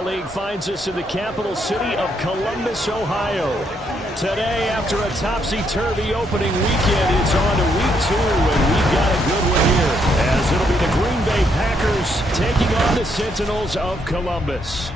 Football League finds us in the capital city of Columbus, Ohio. Today, after a topsy-turvy opening weekend, it's on to week 2, and we've got a good one here, as it'll be the Green Bay Packers taking on the Sentinels of Columbus.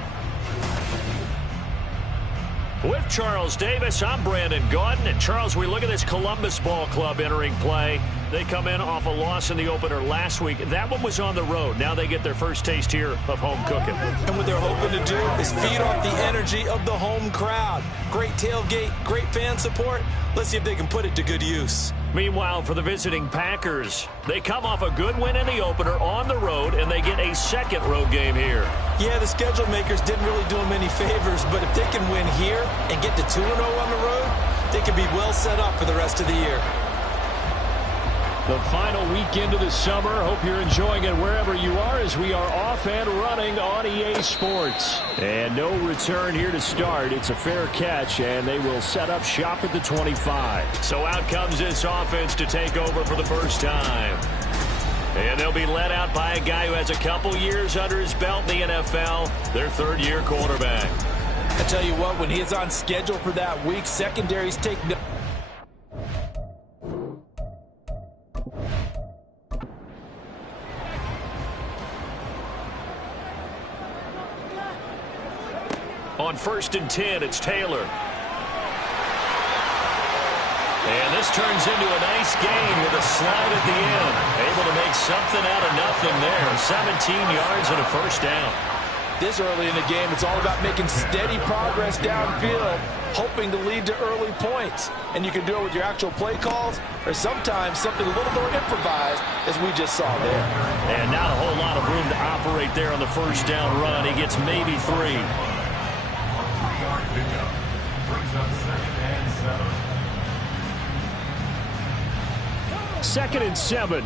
With Charles Davis, I'm Brandon Gaudin. And Charles, we look at this Columbus Ball Club entering play. They come in off a loss in the opener last week. That one was on the road. Now they get their first taste here of home cooking. And what they're hoping to do is feed off the energy of the home crowd. Great tailgate, great fan support. Let's see if they can put it to good use. Meanwhile, for the visiting Packers, they come off a good win in the opener on the road, and they get a second road game here. Yeah, the schedule makers didn't really do them any favors, but if they can win here and get to 2-0 on the road, they can be well set up for the rest of the year. The final weekend of the summer. Hope you're enjoying it wherever you are, as we are off and running on EA Sports. And no return here to start. It's a fair catch, and they will set up shop at the 25. So out comes this offense to take over for the first time. And they'll be led out by a guy who has a couple years under his belt in the NFL, their third-year quarterback. I tell you what, when he is on schedule for that week, secondaries take no... On 1st and 10, it's Taylor. And this turns into a nice gain with a slide at the end. Able to make something out of nothing there. 17 yards and a first down. This early in the game, it's all about making steady progress downfield, hoping to lead to early points. And you can do it with your actual play calls, or sometimes something a little more improvised, as we just saw there. And not a whole lot of room to operate there on the first down run. He gets maybe 3. Second and 7.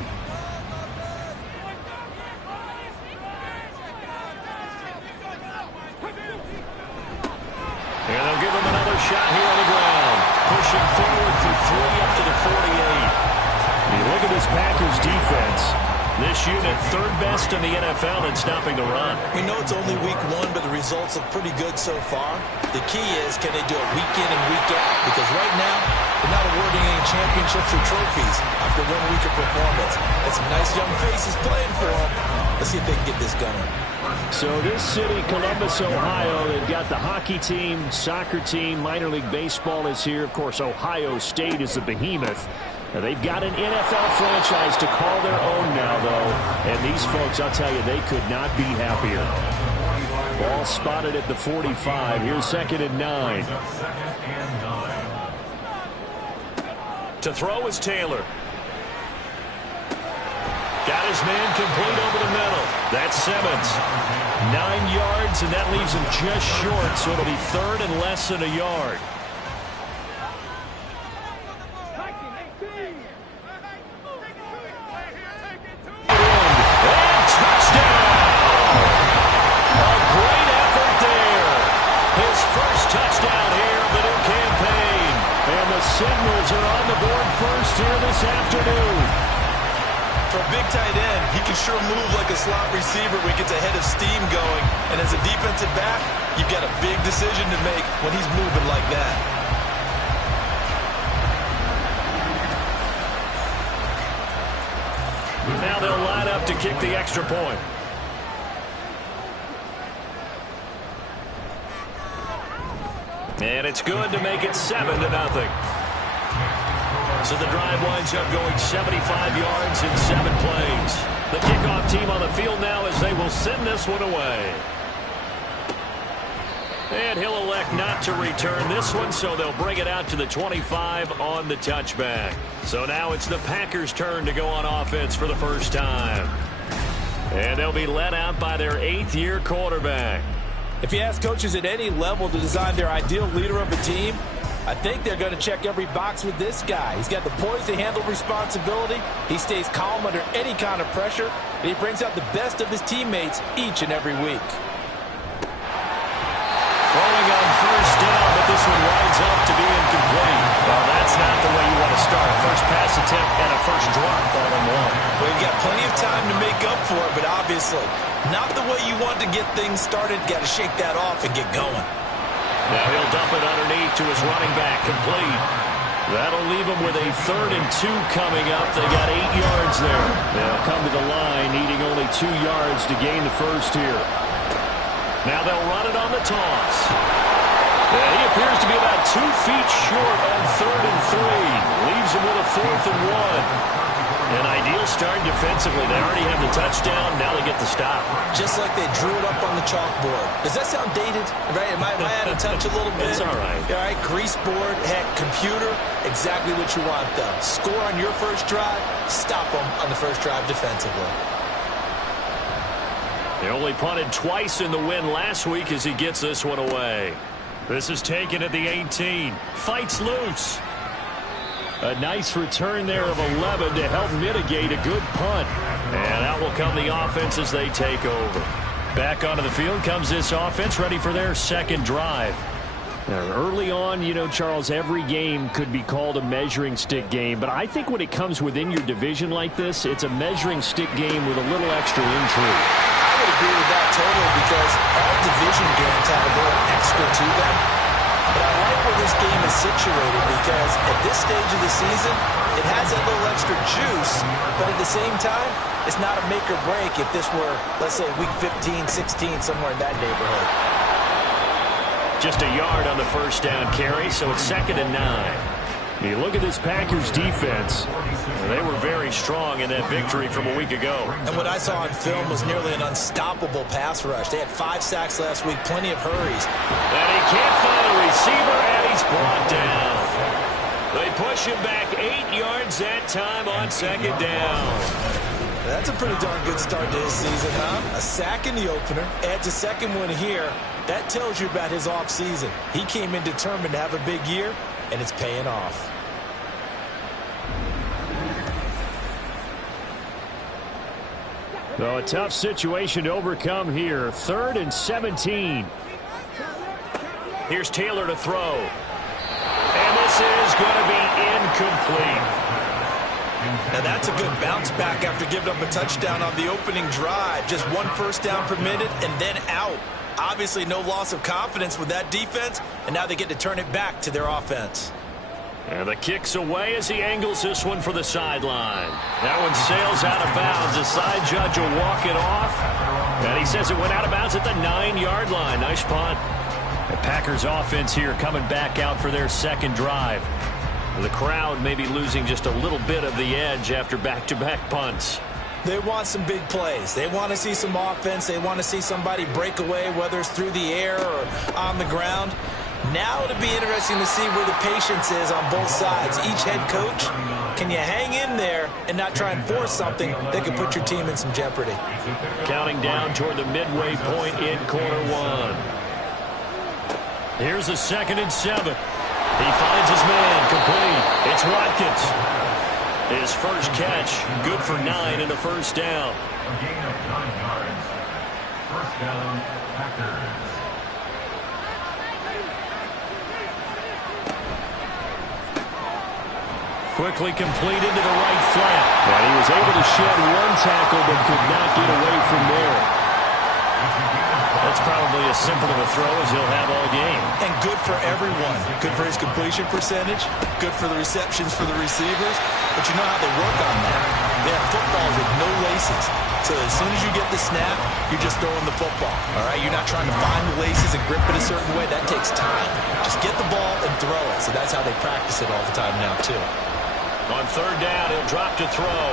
And they'll give him another shot here on the ground. Pushing forward for 3 up to the 48. You look at this Packers defense. This unit third best in the NFL in stopping the run. We know it's only week 1, but the results look pretty good so far. The key is, can they do it week in and week out? Because right now, they're not awarding any championships or trophies after 1 week of performance. And some nice young faces playing for them. Let's see if they can get this going. So this city, Columbus, Ohio, they've got the hockey team, soccer team, minor league baseball is here. Of course, Ohio State is a behemoth. Now, they've got an NFL franchise to call their own now, though. And these folks, I'll tell you, they could not be happier. Ball spotted at the 45. Here's 2nd and 9. To throw is Taylor. Got his man complete over the middle. That's Simmons. 9 yards, and that leaves him just short, so it'll be 3rd and less than a yard. Sentinels are on the board first here this afternoon. For a big tight end, he can sure move like a slot receiver when he gets a head of steam going. And as a defensive back, you've got a big decision to make when he's moving like that. Now they'll line up to kick the extra point. And it's good to make it 7-0. So the drive winds up going 75 yards in 7 plays. The kickoff team on the field now as they will send this one away. And he'll elect not to return this one, so they'll bring it out to the 25 on the touchback. So now it's the Packers' turn to go on offense for the first time. And they'll be led out by their 8th-year quarterback. If you ask coaches at any level to design their ideal leader of a team, I think they're going to check every box with this guy. He's got the poise to handle responsibility. He stays calm under any kind of pressure, and he brings out the best of his teammates each and every week. Throwing on first down, but this one winds up to be incomplete. Well, that's not the way you want to start. first pass attempt and a first drop on one. Well, you've got plenty of time to make up for it, but obviously not the way you want to get things started. Got to shake that off and get going. Now he'll dump it underneath to his running back, complete. That'll leave him with a 3rd and 2 coming up. They got 8 yards there. They'll come to the line, needing only 2 yards to gain the first here. Now they'll run it on the toss. He appears to be about 2 feet short on 3rd and 3. Leaves him with a 4th and 1. An ideal start defensively. They already have the touchdown. Now they get the stop. Just like they drew it up on the chalkboard. Does that sound dated? Right? Am I out of touch a little bit? It's all right. All right, grease board, heck, computer, exactly what you want, though. Score on your first drive, stop them on the first drive defensively. They only punted twice in the win last week as he gets this one away. This is taken at the 18. Fights loose. A nice return there of 11 to help mitigate a good punt. And out will come the offense as they take over. Back onto the field comes this offense, ready for their second drive. Now, early on, you know, Charles, every game could be called a measuring stick game. But I think when it comes within your division like this, it's a measuring stick game with a little extra intrigue. I would agree with that totally because all division games have a little extra to them. But I like where this game is situated because at this stage of the season, it has a little extra juice, but at the same time, it's not a make or break if this were, let's say, week 15, 16, somewhere in that neighborhood. Just a yard on the first down carry, so it's 2nd and 9. You look at this Packers defense. They were very strong in that victory from a week ago. And what I saw on film was nearly an unstoppable pass rush. They had 5 sacks last week, plenty of hurries. And he can't find a receiver, and he's brought down. They push him back 8 yards that time on 2nd down. That's a pretty darn good start to his season, huh? A sack in the opener, adds a second one here. That tells you about his offseason. He came in determined to have a big year, and it's paying off. So a tough situation to overcome here. 3rd and 17. Here's Taylor to throw. And this is going to be incomplete. Now that's a good bounce back after giving up a touchdown on the opening drive. Just 1 first down permitted and then out. Obviously no loss of confidence with that defense, and now they get to turn it back to their offense. And the kick's away as he angles this one for the sideline. That one sails out of bounds. The side judge will walk it off. And he says it went out of bounds at the 9-yard line. Nice punt. The Packers offense here coming back out for their second drive. The crowd may be losing just a little bit of the edge after back-to-back punts. They want some big plays. They want to see some offense. They want to see somebody break away, whether it's through the air or on the ground. Now it'll be interesting to see where the patience is on both sides. Each head coach, can you hang in there and not try and force something that could put your team in some jeopardy? Counting down toward the midway point in quarter 1. Here's a 2nd and 7. He finds his man, complete. It's Watkins. His first catch, good for 9 and a first down. A gain of 9 yards. First down, Packers. Quickly completed to the right flat. And he was able to shed 1 tackle but could not get away from there. That's probably as simple of a throw as he'll have all game. And good for everyone. Good for his completion percentage. Good for the receptions for the receivers. But you know how they work on that. They have footballs with no laces. So as soon as you get the snap, you're just throwing the football. All right? You're not trying to find the laces and grip it a certain way. That takes time. Just get the ball and throw it. So that's how they practice it all the time now, too. On 3rd down, he'll drop to throw.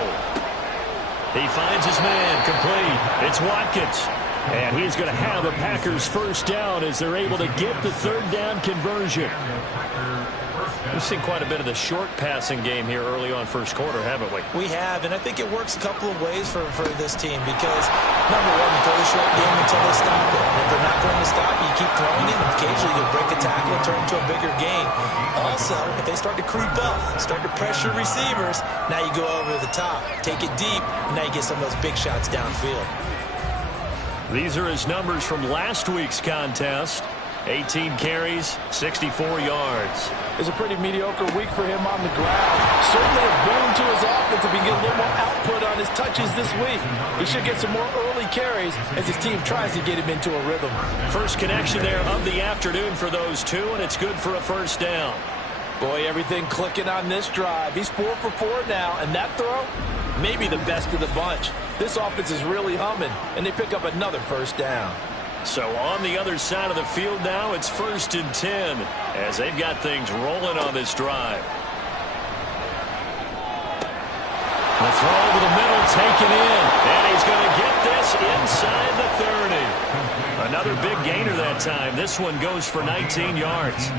He finds his man, complete. It's Watkins. And he's going to have the Packers first down as they're able to get the 3rd down conversion. We've seen quite a bit of the short passing game here early on first quarter, haven't we? We have, and I think it works a couple of ways for this team because, number one, you throw the short game until they stop it. And if they're not going to stop it, you keep throwing it, and occasionally you'll break a tackle and turn it into a bigger gain. Also, if they start to creep up, start to pressure receivers, now you go over the top, take it deep, and now you get some of those big shots downfield. These are his numbers from last week's contest. 18 carries, 64 yards. It's a pretty mediocre week for him on the ground. Certainly a boon to his offense if he can get a little more output on his touches this week. He should get some more early carries as his team tries to get him into a rhythm. First connection there of the afternoon for those two, and it's good for a first down. Boy, everything clicking on this drive. He's 4 for 4 now, and that throw, maybe the best of the bunch. This offense is really humming, and they pick up another first down. So on the other side of the field now, it's 1st and 10 as they've got things rolling on this drive. The throw over the middle taken in, and he's going to get this inside the 30. Another big gainer that time. This one goes for 19 yards.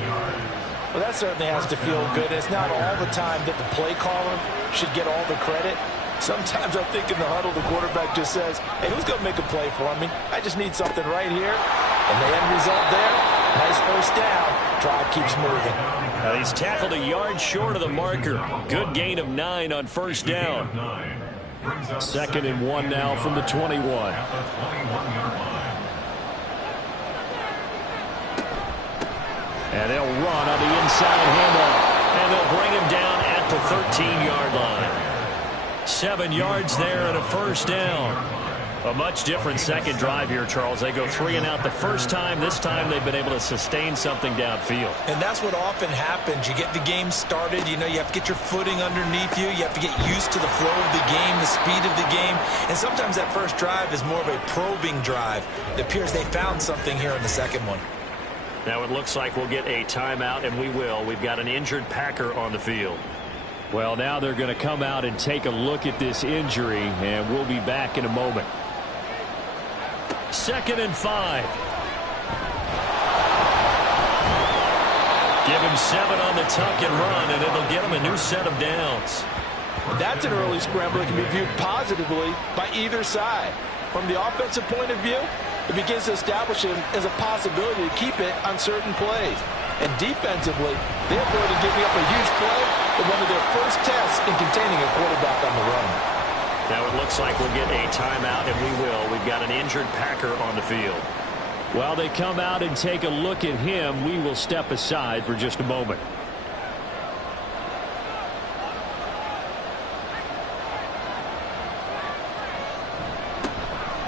Well, that certainly has to feel good. It's not all the time that the play caller should get all the credit. Sometimes I think in the huddle, the quarterback just says, hey, who's going to make a play for me? I just need something right here. And the end result there, nice first down. Drive keeps moving. He's tackled a yard short of the marker. Good gain of 9 on first down. 2nd and 1 now from the 21. And they'll run on the inside handoff. And they'll bring him down at the 13-yard line. 7 yards there and a first down. A much different second drive here, Charles. They go 3 and out the first time. This time they've been able to sustain something downfield. And that's what often happens. You get the game started. You know, you have to get your footing underneath you. You have to get used to the flow of the game, the speed of the game. And sometimes that first drive is more of a probing drive. It appears they found something here in the second one. Now it looks like we'll get a timeout, and we will. We've got an injured Packer on the field. Well, now they're going to come out and take a look at this injury, and we'll be back in a moment. 2nd and 5. Give him 7 on the tuck and run, and it'll get him a new set of downs. That's an early scramble that can be viewed positively by either side. From the offensive point of view, it begins to establish him as a possibility to keep it on certain plays. And defensively, they avoided giving up a huge play in one of their first tests in containing a quarterback on the run. Now it looks like we'll get a timeout, and we will. We've got an injured Packer on the field. While they come out and take a look at him, we will step aside for just a moment.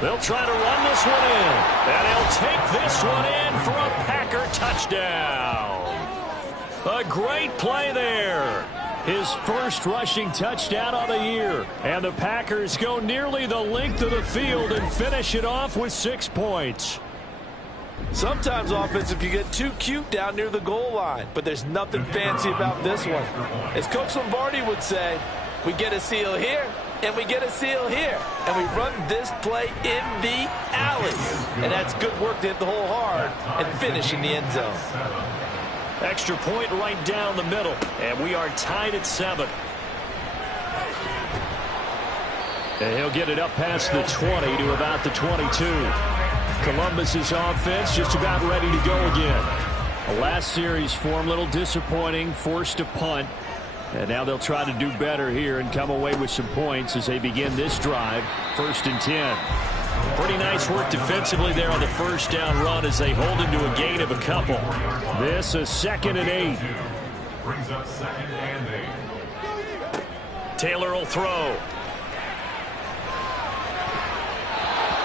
They'll try to run this one in, and they'll take this one in for a Packer touchdown. A great play there. His first rushing touchdown of the year. And the Packers go nearly the length of the field and finish it off with 6 points. Sometimes offense, if you get too cute down near the goal line, but there's nothing fancy about this one. As Coach Lombardi would say, we get a seal here, and we get a seal here, and we run this play in the alley. And that's good work to hit the hole hard and finish in the end zone. Extra point right down the middle, and we are tied at 7. And he'll get it up past the 20 to about the 22. Columbus's offense just about ready to go again. The last series form a little disappointing, forced a punt. And now they'll try to do better here and come away with some points as they begin this drive. 1st and 10. Pretty nice work defensively there on the first down run as they hold him to a gain of a couple. This is 2nd and 8. Brings up 2nd and 8. Taylor will throw.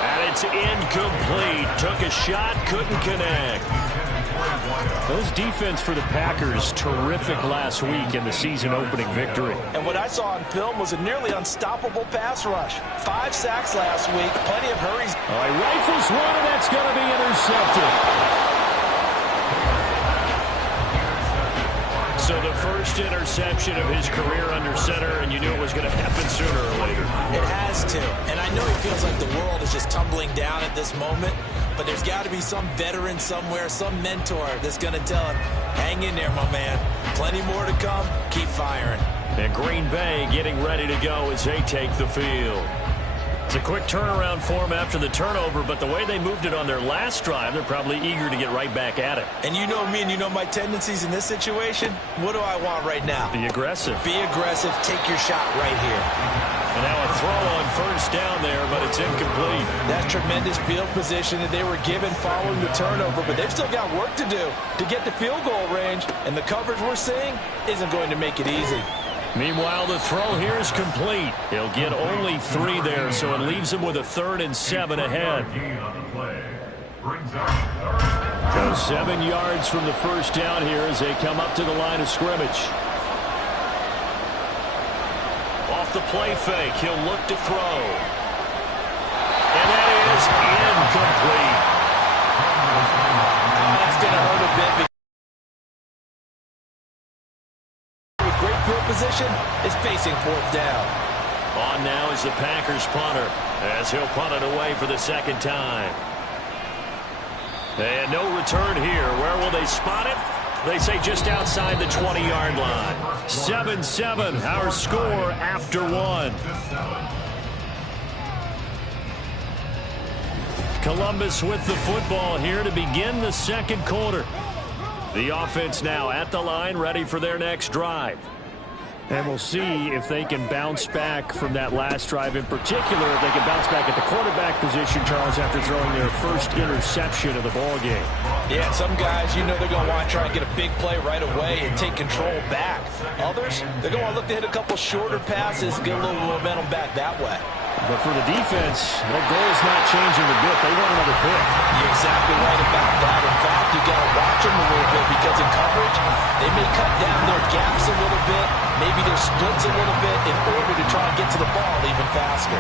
And it's incomplete. Took a shot, couldn't connect. Those defense for the Packers, terrific last week in the season-opening victory. And what I saw on film was a nearly unstoppable pass rush. 5 sacks last week, plenty of hurries. He rifles one, and that's going to be intercepted. So the first interception of his career under center, and you knew it was going to happen sooner or later. It has to. And I know he feels like the world is just tumbling down at this moment, but there's got to be some veteran somewhere, some mentor that's going to tell him, hang in there, my man. Plenty more to come. Keep firing. And Green Bay getting ready to go as they take the field. It's a quick turnaround for them after the turnover, but the way they moved it on their last drive, they're probably eager to get right back at it. And you know me and you know my tendencies in this situation. What do I want right now? Be aggressive. Be aggressive. Take your shot right here. And now a throw on first down there, but it's incomplete. That's tremendous field position that they were given following the turnover, but they've still got work to do to get to field goal range, and the coverage we're seeing isn't going to make it easy. Meanwhile, the throw here is complete. He'll get only 3 there, so it leaves him with a 3rd and 7 ahead. So 7 yards from the first down here as they come up to the line of scrimmage. Off the play fake, he'll look to throw. And that is incomplete. That's going to hurt a bit. With great field position, is facing 4th down. On now is the Packers punter, as he'll punt it away for the 2nd time. And no return here. Where will they spot it? They say just outside the 20-yard line. 7-7, our score after 1. Columbus with the football here to begin the 2nd quarter. The offense now at the line, ready for their next drive. And we'll see if they can bounce back from that last drive, in particular if they can bounce back at the quarterback position, Charles, after throwing their first interception of the ball game. Yeah, some guys, you know they're going to want to try and get a big play right away and take control back. Others, they're going to want to look to hit a couple shorter passes, get a little momentum back that way. But for the defense, that goal is not changing a bit. They want another pick. You're exactly right about that. In fact, you got to watch them a little bit because in coverage, they may cut down their gaps a little bit, maybe their splits a little bit in order to try and get to the ball even faster.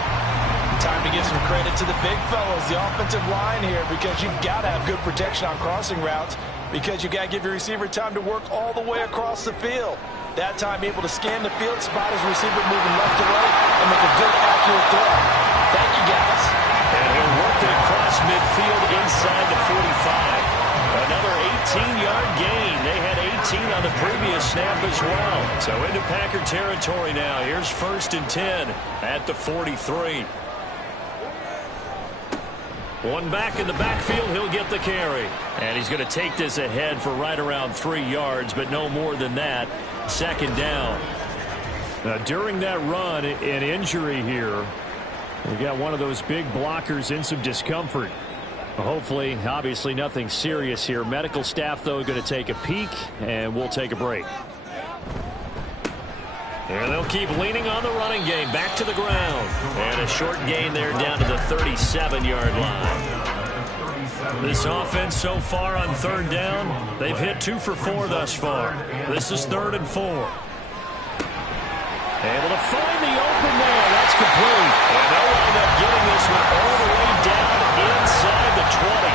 Time to give some credit to the big fellas, the offensive line here, because you've got to have good protection on crossing routes because you've got to give your receiver time to work all the way across the field. That time able to scan the field, spot his receiver moving left to right, and make a good, accurate throw. Thank you, guys. And he'll work it across midfield inside the 45. Another 18-yard gain. They had 18 on the previous snap as well. So into Packer territory now. Here's 1st and 10 at the 43. One back in the backfield, he'll get the carry. And he's going to take this ahead for right around 3 yards, but no more than that. 2nd down. Now, during that run, an injury here. We got one of those big blockers in some discomfort. Hopefully, obviously nothing serious here. Medical staff, though, going to take a peek, and we'll take a break. And they'll keep leaning on the running game. Back to the ground. And a short gain there down to the 37-yard line. This offense so far on 3rd down, they've hit 2 for 4 thus far. This is 3rd and 4. Able to find the open there. That's complete. And they'll wind up getting this one all the way down inside the 20.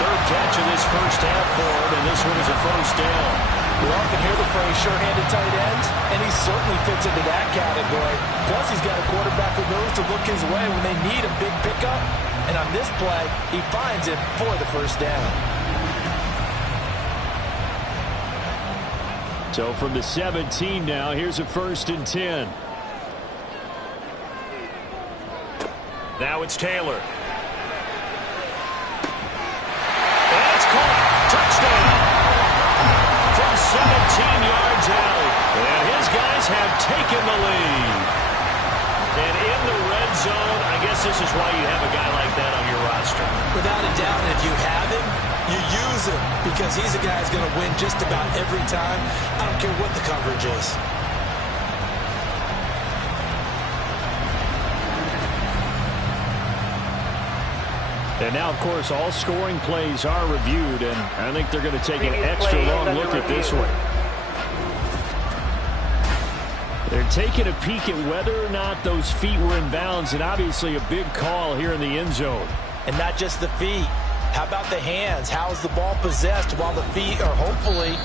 3rd catch of this first half for him, and this one is a 1st down. We often hear the phrase sure-handed tight ends, and he certainly fits into that category. Plus, he's got a quarterback who knows to look his way when they need a big pickup. And on this play, he finds it for the 1st down. So from the 17 now, here's a 1st and 10. Now it's Taylor. And it's caught. Touchdown. From 17 yards out. And his guys have taken the lead. And in the red zone, I guess this is why you have a guy like that on your roster. Without a doubt, and if you have him, you use him because he's a guy who's going to win just about every time. I don't care what the coverage is. And now, of course, all scoring plays are reviewed, and I think they're going to take an extra long look at this one. They're taking a peek at whether or not those feet were in bounds, and obviously a big call here in the end zone. And not just the feet. How about the hands? How is the ball possessed while the feet are hopefully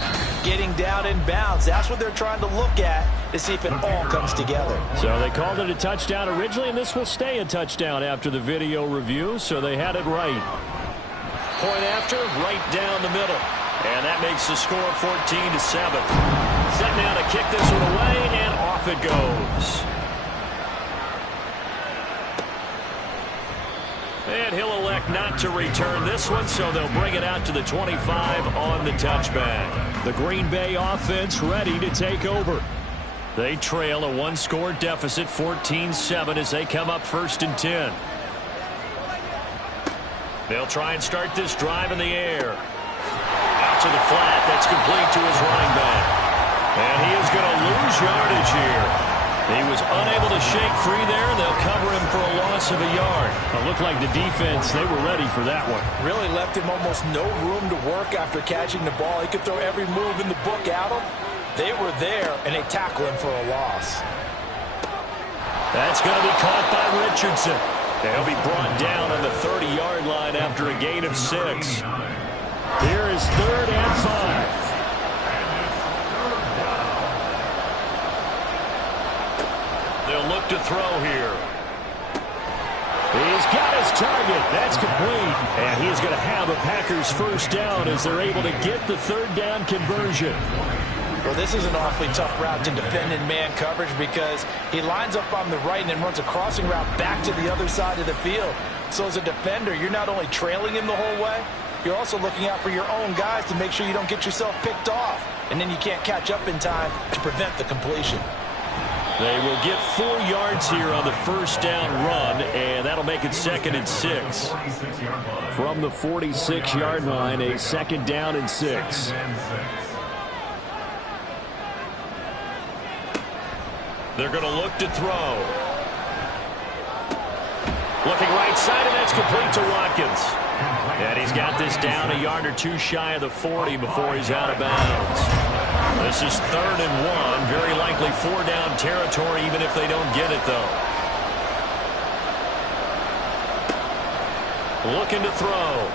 getting down in bounds? That's what they're trying to look at to see if it all comes together. So they called it a touchdown originally, and this will stay a touchdown after the video review, so they had it right. Point after, right down the middle. And that makes the score 14-7. Set now to kick this one away, and off it goes. And he'll elect not to return this one, so they'll bring it out to the 25 on the touchback. The Green Bay offense ready to take over. They trail a one-score deficit, 14-7, as they come up 1st and 10. They'll try and start this drive in the air. Out to the flat. That's complete to his running back. And he is going to lose yardage here. He was unable to shake free there. They'll cover him for a loss of a yard. It looked like the defense, they were ready for that one. Really left him almost no room to work after catching the ball. He could throw every move in the book at him. They were there, and they tackle him for a loss. That's going to be caught by Richardson. He'll be brought down on the 30-yard line after a gain of 6. Here is 3rd and 5. They'll look to throw here. He's got his target. That's complete. And he's going to have a Packers 1st down as they're able to get the 3rd down conversion. Well, this is an awfully tough route to defend in man coverage because he lines up on the right and then runs a crossing route back to the other side of the field. So as a defender, you're not only trailing him the whole way, you're also looking out for your own guys to make sure you don't get yourself picked off. And then you can't catch up in time to prevent the completion. They will get 4 yards here on the 1st down run, and that'll make it 2nd and 6. From the 46-yard line, a 2nd down and 6. They're going to look to throw. Looking right side, and that's complete to Watkins. And he's got this down a yard or 2 shy of the 40 before he's out of bounds. This is 3rd and 1. Very likely 4-down territory, even if they don't get it, though. Looking to throw.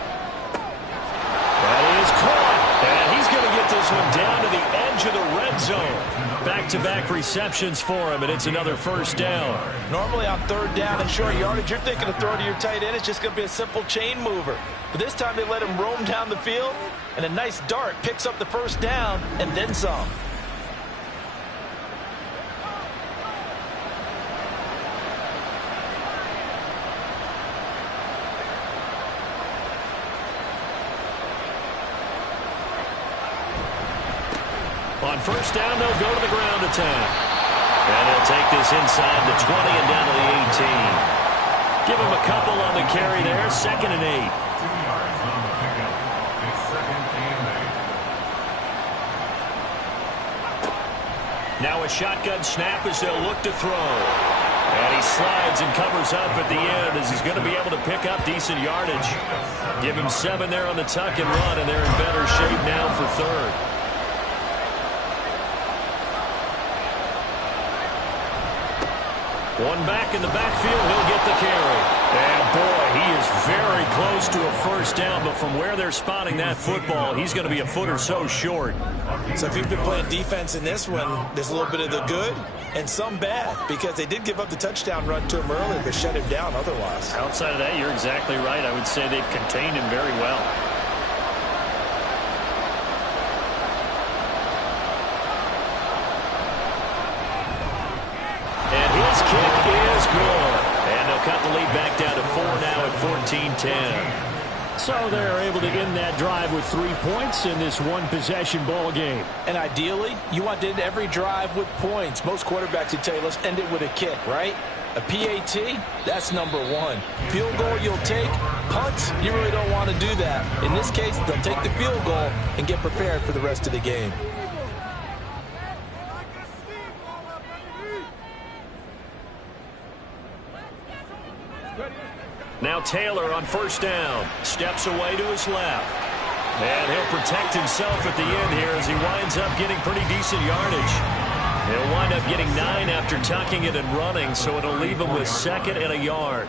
That is caught. And he's going to get this one down to the edge of the red zone. Back-to-back receptions for him, and it's another 1st down. Normally on 3rd down and short yardage, you're thinking of throw to your tight end. It's just going to be a simple chain mover. But this time they let him roam down the field, and a nice dart picks up the 1st down and then some. On 1st down, they'll go to the ground attack. And they'll take this inside the 20 and down to the 18. Give him a couple on the carry there. 2nd and 8. 2 yards on the pickup. It's 2nd and 8. Now a shotgun snap as they'll look to throw. And he slides and covers up at the end as he's going to be able to pick up decent yardage. Give him 7 there on the tuck and run, and they're in better shape now for 3rd. One back in the backfield, he'll get the carry. And boy, he is very close to a 1st down, but from where they're spotting that football, he's going to be a foot or so short. So if you've been playing defense in this one, there's a little bit of the good and some bad because they did give up the touchdown run to him earlier, but shut him down otherwise. Outside of that, you're exactly right. I would say they've contained him very well. Kick is good. And they'll cut the lead back down to 4 now at 14-10. So they're able to end that drive with 3 points in this one-possession ball game. And ideally, you want to end every drive with points. Most quarterbacks would tell you, let's end it with a kick, right? A PAT, that's number 1. Field goal you'll take. Punts, you really don't want to do that. In this case, they'll take the field goal and get prepared for the rest of the game. Now Taylor on 1st down. Steps away to his left. And he'll protect himself at the end here as he winds up getting pretty decent yardage. He'll wind up getting 9 after tucking it and running, so it'll leave him with 2nd and a yard.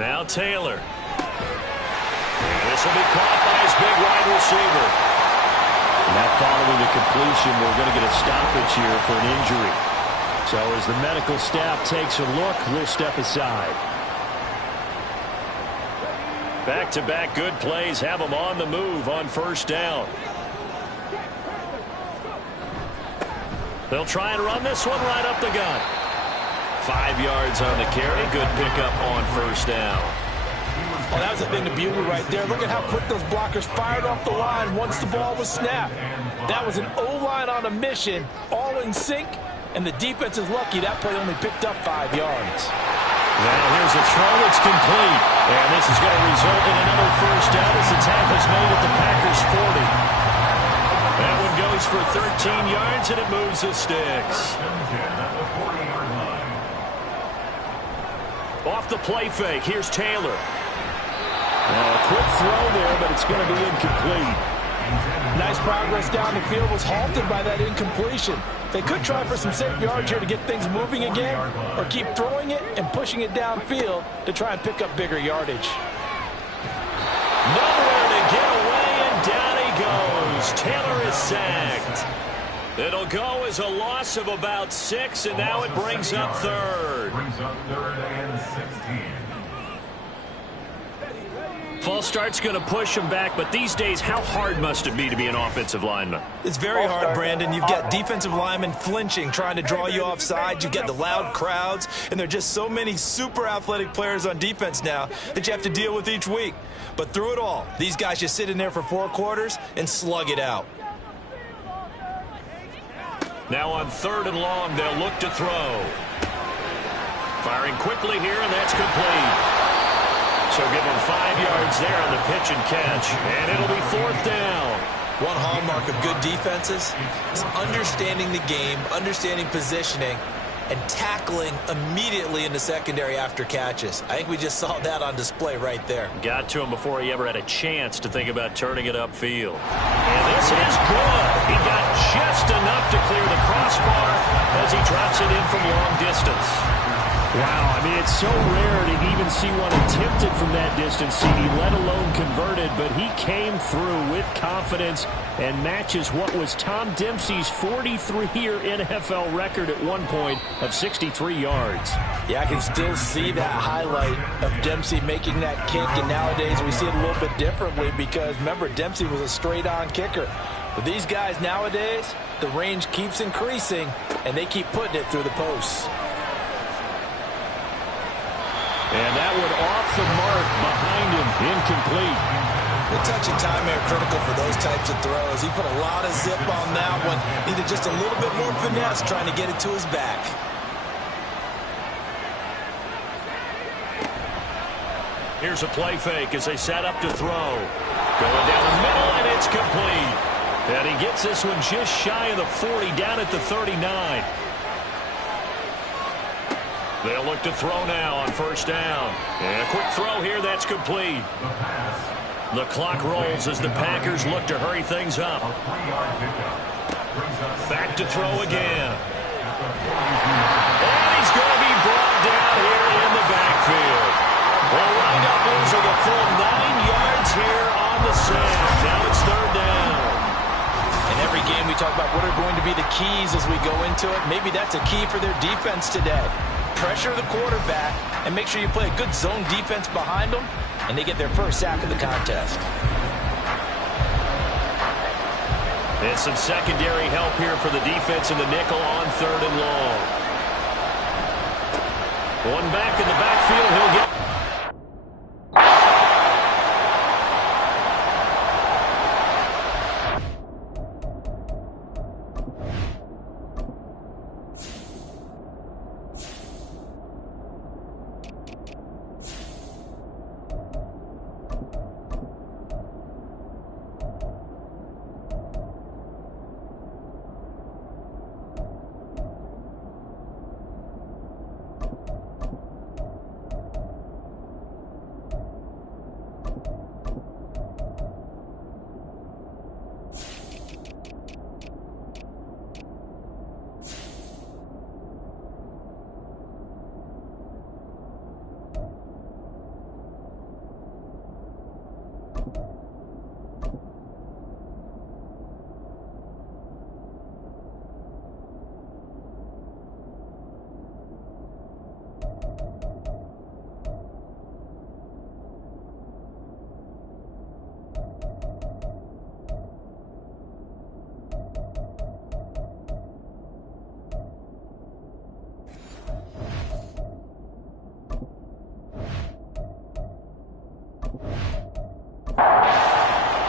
Now Taylor. This will be caught by his big wide receiver. Now following the completion, we're going to get a stoppage here for an injury. So as the medical staff takes a look, we'll step aside. Back-to-back good plays have them on the move on 1st down. They'll try and run this one right up the gut. 5 yards on the carry. Good pickup on 1st down. Oh, that was a thing of beauty right there. Look at how quick those blockers fired off the line once the ball was snapped. That was an O-line on a mission, all in sync, and the defense is lucky that play only picked up 5 yards. Now here's a throw. It's complete. And this is going to result in another first down as the tackle's made at the Packers' 40. That one goes for 13 yards, and it moves the sticks. Off the play fake, here's Taylor. A quick throw there, but it's going to be incomplete. Nice progress down the field was halted by that incompletion. They could try for some safe yards here to get things moving again, or keep throwing it and pushing it downfield to try and pick up bigger yardage. Nowhere to get away, and down he goes. Taylor is sacked. It'll go as a loss of about 6, and now it brings up third. Brings up third and 16. False start's going to push him back, but these days, how hard must it be to be an offensive lineman? It's very hard, Brandon. You've got defensive linemen flinching, trying to draw you offside. You've got the loud crowds, and there are just so many super athletic players on defense now that you have to deal with each week. But through it all, these guys just sit in there for 4 quarters and slug it out. Now on 3rd and long, they'll look to throw. Firing quickly here, and that's complete. So give them 5 yards there on the pitch and catch, and it'll be 4th down. One hallmark of good defenses is understanding the game, understanding positioning, and tackling immediately in the secondary after catches. I think we just saw that on display right there. Got to him before he ever had a chance to think about turning it upfield. And this is good. He got just enough to clear the crossbar as he drops it in from long distance. Wow, I mean, it's so rare to even see one attempted from that distance, CD, let alone converted, but he came through with confidence and matches what was Tom Dempsey's 43-year NFL record at one point of 63 yards. Yeah, I can still see that highlight of Dempsey making that kick, and nowadays we see it a little bit differently because, remember, Dempsey was a straight-on kicker. But these guys nowadays, the range keeps increasing, and they keep putting it through the posts. And that one off the mark behind him, incomplete. The touch and time are critical for those types of throws. He put a lot of zip on that one. Needed just a little bit more finesse trying to get it to his back. Here's a play fake as they set up to throw. Going down the middle, and it's complete. And he gets this one just shy of the 40, down at the 39. They'll look to throw now on 1st down. And a quick throw here, that's complete. The clock rolls as the Packers look to hurry things up. Back to throw again. And he's going to be brought down here in the backfield. We'll wind up losing a full 9 yards here on the sack. Now it's 3rd down. In every game we talk about what are going to be the keys as we go into it. Maybe that's a key for their defense today. Pressure the quarterback and make sure you play a good zone defense behind them, and they get their first sack of the contest. And some secondary help here for the defense in the nickel on 3rd and long. One back in the backfield, he'll get...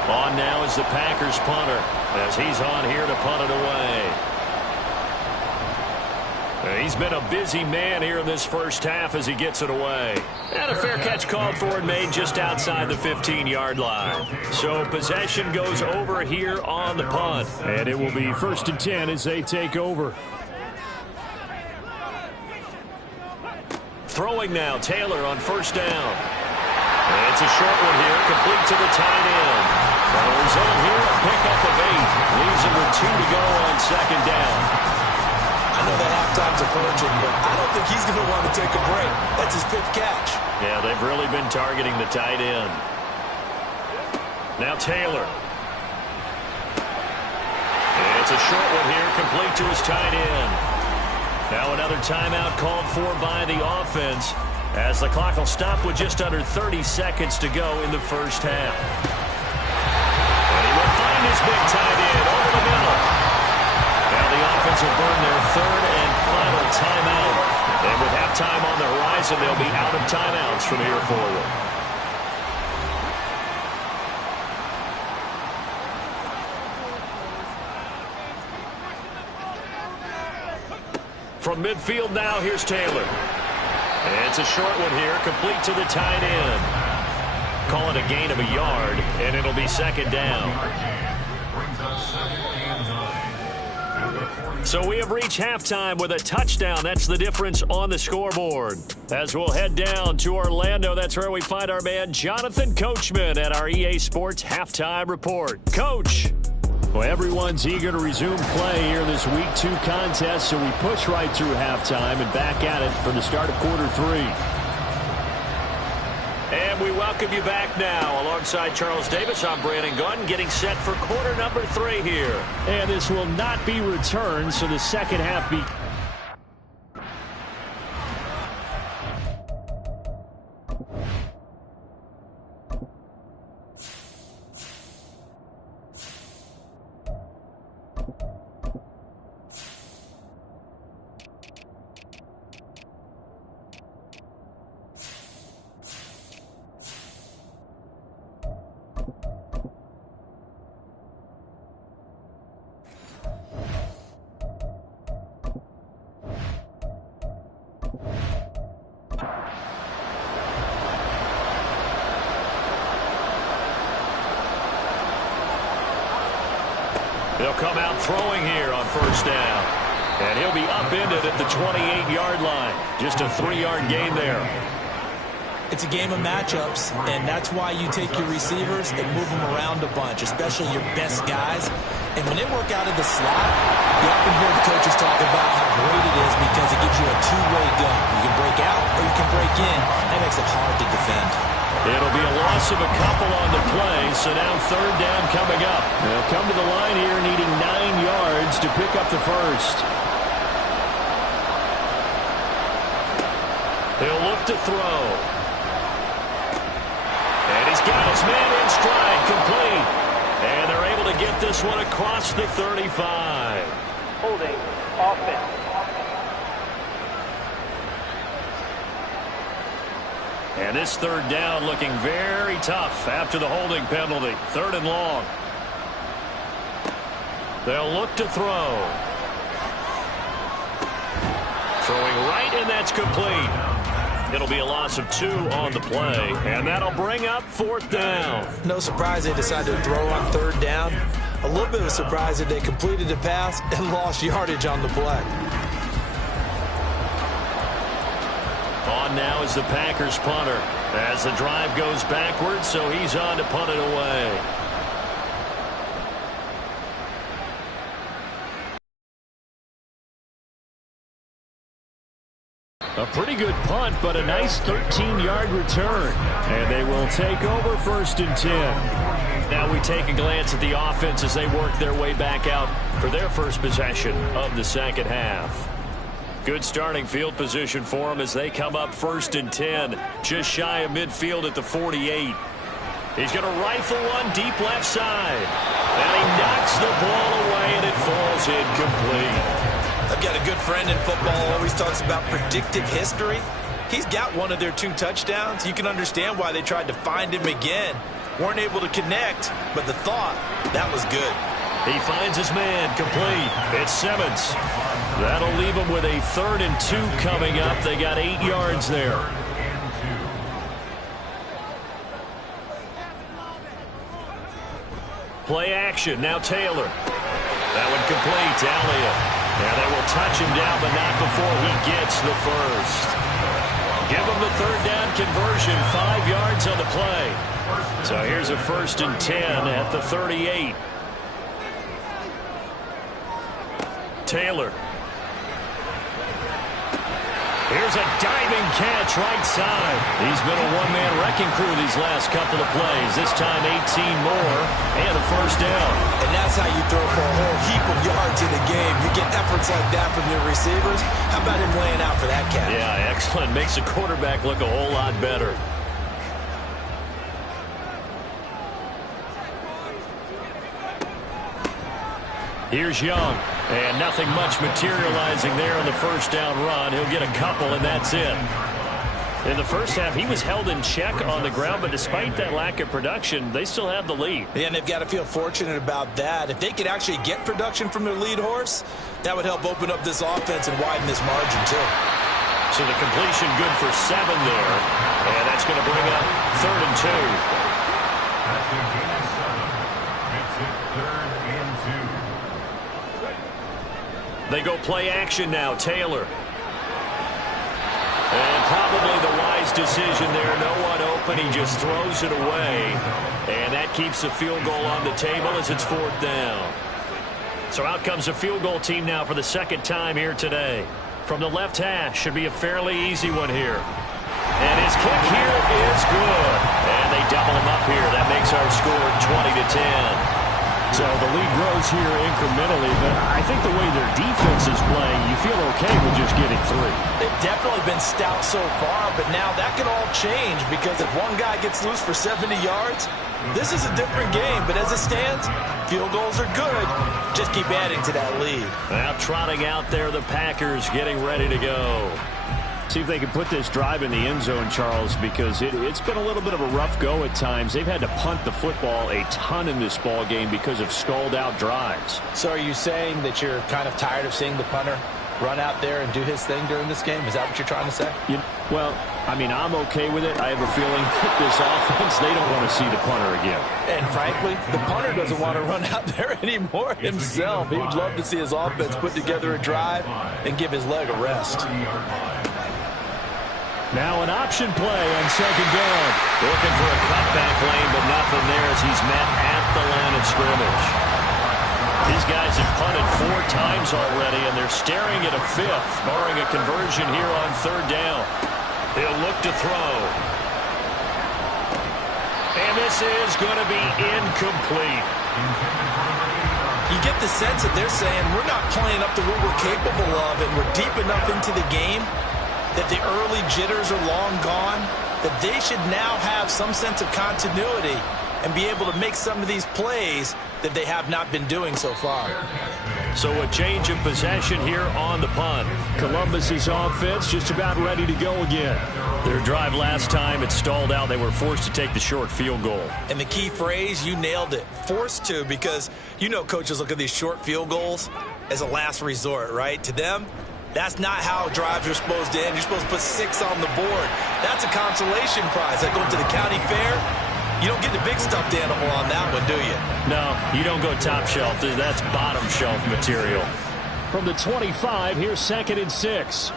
On now is the Packers punter as he's on here to punt it away. He's been a busy man here in this first half as he gets it away. And a fair catch called for and made just outside the 15-yard line. So possession goes over here on the punt. And it will be 1st and 10 as they take over. Throwing now, Taylor on 1st down. And it's a short one here, complete to the tight end. And the result here, a pickup of 8. Leaves him with 2 to go on 2nd down. I know that halftime's approaching, but I don't think he's going to want to take a break. That's his 5th catch. Yeah, they've really been targeting the tight end. Now Taylor. It's a short one here, complete to his tight end. Now another timeout called for by the offense as the clock will stop with just under 30 seconds to go in the first half. And he will find his big tight end over the middle. Now the offense will burn their 3rd and final timeout. And with halftime on the horizon, they'll be out of timeouts from here forward. From midfield now, here's Taylor. And it's a short one here, complete to the tight end. Call it a gain of a yard, and it'll be 2nd down. So we have reached halftime with a touchdown. That's the difference on the scoreboard. As we'll head down to Orlando, that's where we find our man Jonathan Coachman at our EA Sports Halftime Report. Coach. Well, everyone's eager to resume play here in this Week 2 contest, so we push right through halftime and back at it for the start of quarter 3. And we welcome you back now. Alongside Charles Davis, I'm Brandon Gunn, getting set for quarter number 3 here. And this will not be returned, so the second half be... They'll come out throwing here on 1st down. And he'll be upended at the 28-yard line. Just a 3-yard gain there. It's a game of matchups, and that's why you take your receivers and move them around a bunch, especially your best guys. And when they work out of the slot, you often hear the coaches talk about how great it is because it gives you a two-way gun. You can break out or you can break in. That makes it hard to defend. It'll be a loss of a couple on the play, so now 3rd down coming up. They'll come to the line here needing 9 yards to pick up the first. He'll look to throw. And he's got his man in stride, complete. And they're able to get this one across the 35. Holding offense. And this 3rd down looking very tough after the holding penalty. 3rd and long. They'll look to throw. Throwing right, and that's complete. It'll be a loss of 2 on the play, and that'll bring up 4th down. No surprise they decided to throw on 3rd down. A little bit of a surprise that they completed the pass and lost yardage on the play. On now is the Packers punter as the drive goes backwards, so he's on to punt it away. A pretty good punt, but a nice 13-yard return. And they will take over 1st and 10. Now we take a glance at the offense as they work their way back out for their first possession of the second half. Good starting field position for them as they come up 1st and 10, just shy of midfield at the 48. He's going to rifle one deep left side. And he knocks the ball away, and it falls incomplete. I've got a good friend in football, always talks about predictive history. He's got one of their 2 touchdowns. You can understand why they tried to find him again. Weren't able to connect, but the thought, that was good. He finds his man, complete. It's Simmons. That'll leave him with a 3rd and 2 coming up. They got 8 yards there. Play action, now Taylor. That one complete to Elliott. And they will touch him down, but not before he gets the first. Give him the 3rd down conversion, 5 yards on the play. So here's a 1st and 10 at the 38. Taylor. Here's a diving catch right side. He's been a one-man wrecking crew these last couple of plays. This time 18 more and a 1st down. And that's how you throw for a whole heap of yards in a game. You get efforts like that from your receivers. How about him laying out for that catch? Yeah, excellent. Makes the quarterback look a whole lot better. Here's Young, and nothing much materializing there on the 1st down run. He'll get a couple, and that's it. In the first half, he was held in check on the ground, but despite that lack of production, they still have the lead. And they've got to feel fortunate about that. If they could actually get production from their lead horse, that would help open up this offense and widen this margin, too. So the completion good for 7 there, and that's going to bring up 3rd and 2. That's a gain of 7. Makes it 3rd and 2. They go play action now, Taylor. And probably the wise decision there. No one open. He just throws it away. And that keeps the field goal on the table as it's 4th down. So out comes a field goal team now for the 2nd time here today. From the left hash, should be a fairly easy one here. And his kick here is good. And they double him up here. That makes our score 20-10. So the lead grows here incrementally, but I think the way their defense is playing, you feel okay with just getting 3. They've definitely been stout so far, but now that could all change because if one guy gets loose for 70 yards, this is a different game. But as it stands, field goals are good. Just keep adding to that lead. Now trotting out there, the Packers getting ready to go. See if they can put this drive in the end zone, Charles, because it's been a little bit of a rough go at times. They've had to punt the football a ton in this ball game because of stalled-out drives. So are you saying that you're kind of tired of seeing the punter run out there and do his thing during this game? Is that what you're trying to say? Well, I mean, I'm okay with it. I have a feeling that this offense, they don't want to see the punter again. And frankly, the punter doesn't want to run out there anymore himself. He would love to see his offense put together a drive and give his leg a rest. Now an option play on 2nd down. Looking for a cutback lane, but nothing there as he's met at the line of scrimmage. These guys have punted 4 times already, and they're staring at a 5th, barring a conversion here on 3rd down. He'll look to throw. And this is going to be incomplete. You get the sense that they're saying we're not playing up to what we're capable of, and we're deep enough into the game that the early jitters are long gone, that they should now have some sense of continuity and be able to make some of these plays that they have not been doing so far. So a change of possession here on the punt. Columbus's offense just about ready to go again. Their drive last time, it stalled out. They were forced to take the short field goal. And the key phrase, you nailed it, forced to, because you know coaches look at these short field goals as a last resort, right? To them, that's not how drives are supposed to end. You're supposed to put 6 on the board. That's a consolation prize. Like going to the county fair, you don't get the big stuffed animal on that one, do you? No, you don't go top shelf. That's bottom shelf material. From the 25, here's 2nd and 6.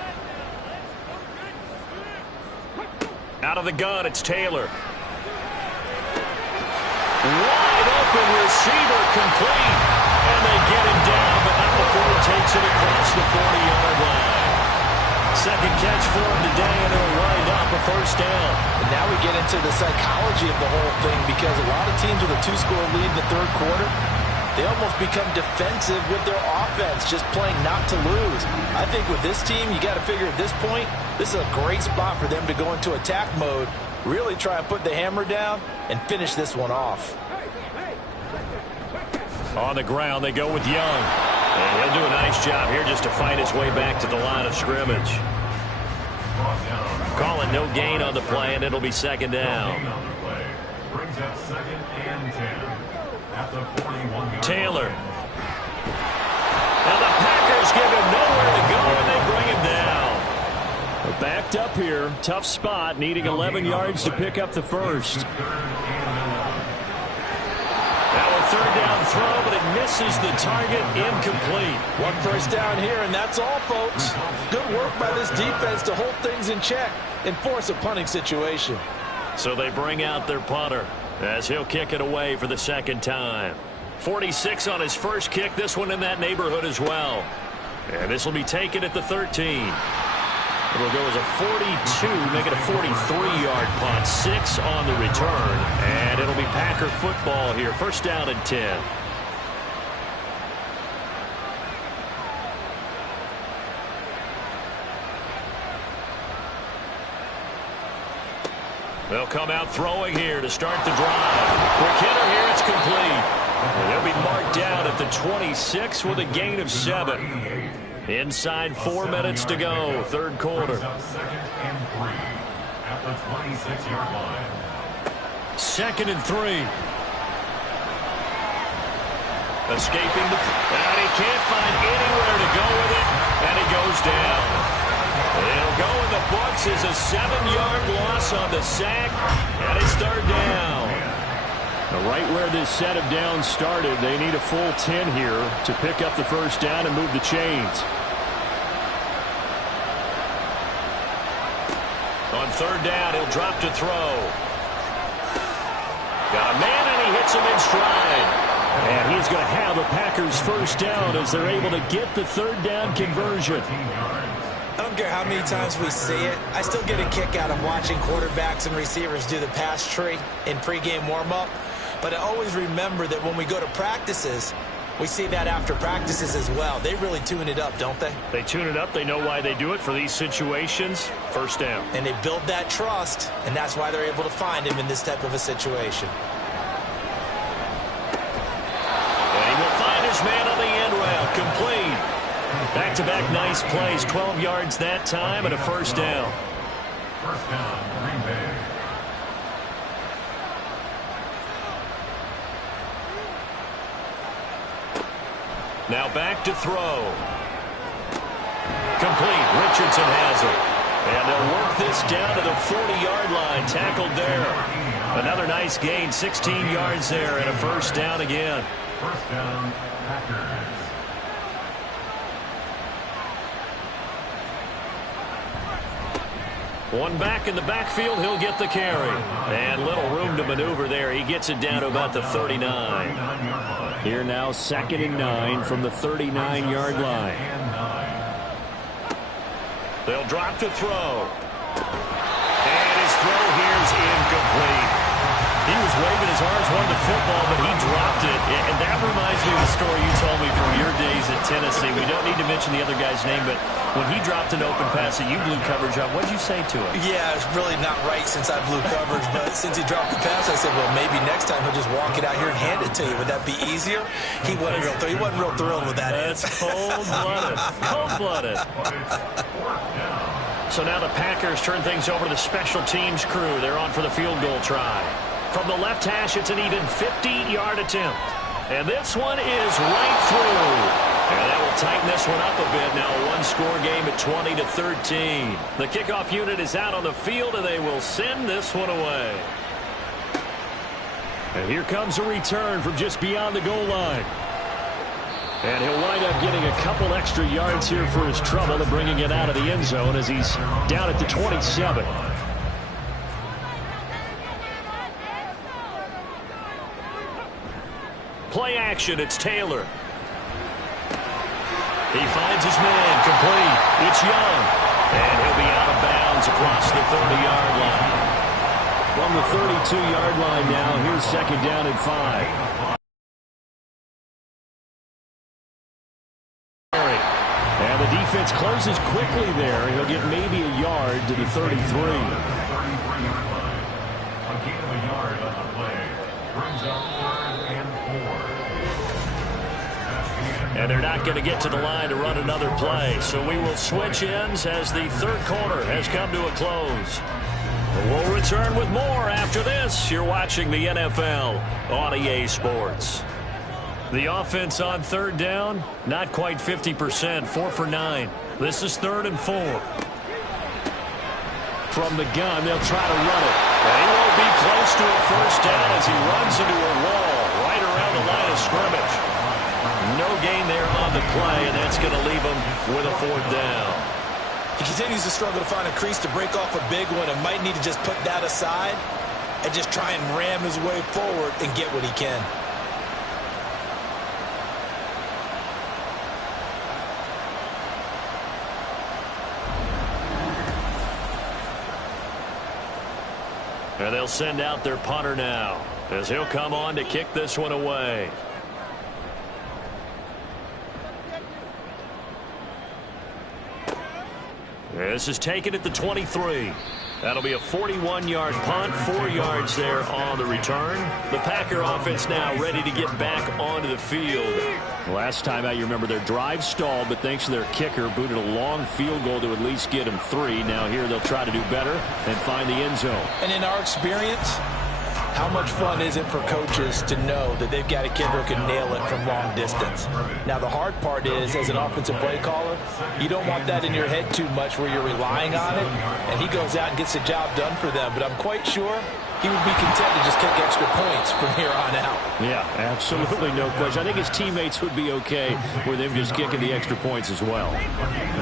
Out of the gun, it's Taylor. Wide open receiver complete. And they get him down, but not before he takes it across the 40-yard line. Second catch for him today, and it'll wind up a 1st down. And now we get into the psychology of the whole thing, because a lot of teams with a 2-score lead in the 3rd quarter, they almost become defensive with their offense, just playing not to lose. I think with this team, you got to figure at this point, this is a great spot for them to go into attack mode, really try and put the hammer down and finish this one off. On the ground, they go with Young. And he'll do a nice job here just to fight his way back to the line of scrimmage. Call it no gain on the play, and it'll be 2nd down. set second and 10 at the 41-yard Taylor. line. Now the Packers give him nowhere to go, and they bring him down. They're backed up here. Tough spot, needing 11 yards to pick up the first. Now a third down throw, but it misses the target, incomplete. One first down here, and that's all, folks. Good work by this defense to hold things in check and force a punting situation. So they bring out their punter as he'll kick it away for the second time. 46 on his first kick, this one in that neighborhood as well. And this will be taken at the 13. It'll go as a 42, make it a 43-yard punt. 6 on the return, and it'll be Packer football here. First down and 10. They'll come out throwing here to start the drive. Quick hitter here, it's complete. And they'll be marked down at the 26 with a gain of 7. Inside 4 minutes to go, third quarter. Second and 3 at the 26-yard line. Second and 3. Escaping the... And he can't find anywhere to go with it, and he goes down. It'll go in the books as a 7-yard loss on the sack, and it's third down. Right where this set of downs started, they need a full 10 here to pick up the first down and move the chains. On third down, he'll drop to throw. Got a man, and he hits him in stride. And he's going to have a Packers first down as they're able to get the third down conversion. I don't care how many times we see it. I still get a kick out of watching quarterbacks and receivers do the pass tree in pregame warm-up. But I always remember that when we go to practices, we see that after practices as well. They really tune it up, don't they? They tune it up. They know why they do it for these situations. First down. And they build that trust, and that's why they're able to find him in this type of a situation. And he will find his man on the end route. Complete. Back-to-back nice plays. 12 yards that time and a first down. First down, Green Bay. Now back to throw. Complete. Richardson has it. And they'll work this down to the 40-yard line. Tackled there. Another nice gain. 16 yards there and a first down again. First down, Packers. One back in the backfield, he'll get the carry. And little room to maneuver there. He gets it down to about the 39. Here now, 2nd and 9 from the 39-yard line. They'll drop to throw. And his throw here is incomplete. He was waving his arms, wanted the football, but he dropped it. And that reminds me of the story you told me from your days at Tennessee. We don't need to mention the other guy's name, but when he dropped an open pass that you blew coverage on, what did you say to him? Yeah, it's really not right since I blew coverage, but since he dropped the pass, I said, well, maybe next time he'll just walk it out here and hand it to you. Would that be easier? He wasn't real thrilled with that. That's cold-blooded. Cold-blooded. So now the Packers turn things over to the special teams crew. They're on for the field goal try. From the left hash, it's an even 50-yard attempt. And this one is right through. And that will tighten this one up a bit. Now a one-score game at 20-13. The kickoff unit is out on the field, and they will send this one away. And here comes a return from just beyond the goal line. And he'll wind up getting a couple extra yards here for his trouble and bringing it out of the end zone as he's down at the 27. Play action, it's Taylor. He finds his man, complete. It's Young. And he'll be out of bounds across the 30-yard line. From the 32-yard line now, here's 2nd down and 5. And the defense closes quickly there. He'll get maybe a yard to the 33. 33-yard line. A gain of a yard on the play. Brings up 3rd and 4. And they're not going to get to the line to run another play. So we will switch ends as the third quarter has come to a close. We'll return with more after this. You're watching the NFL on EA Sports. The offense on third down, not quite 50%, 4 for 9. This is 3rd and 4. From the gun, they'll try to run it. And he won't be close to a first down as he runs into a wall right around the line of scrimmage. No gain there on the play, and that's going to leave him with a 4th down. He continues to struggle to find a crease to break off a big one and might need to just put that aside and just try and ram his way forward and get what he can. And they'll send out their punter now as he'll come on to kick this one away. This is taken at the 23. That'll be a 41-yard punt, 4 yards there on the return. The Packer offense now ready to get back onto the field. Last time out, you remember their drive stalled, but thanks to their kicker, booted a long field goal to at least get them 3. Now here they'll try to do better and find the end zone. And in our experience, how much fun is it for coaches to know that they've got a kid who can nail it from long distance? Now, the hard part is, as an offensive play caller, you don't want that in your head too much where you're relying on it, and he goes out and gets the job done for them. But I'm quite sure he would be content to just kick extra points from here on out. Yeah, absolutely no question. I think his teammates would be okay with him just kicking the extra points as well.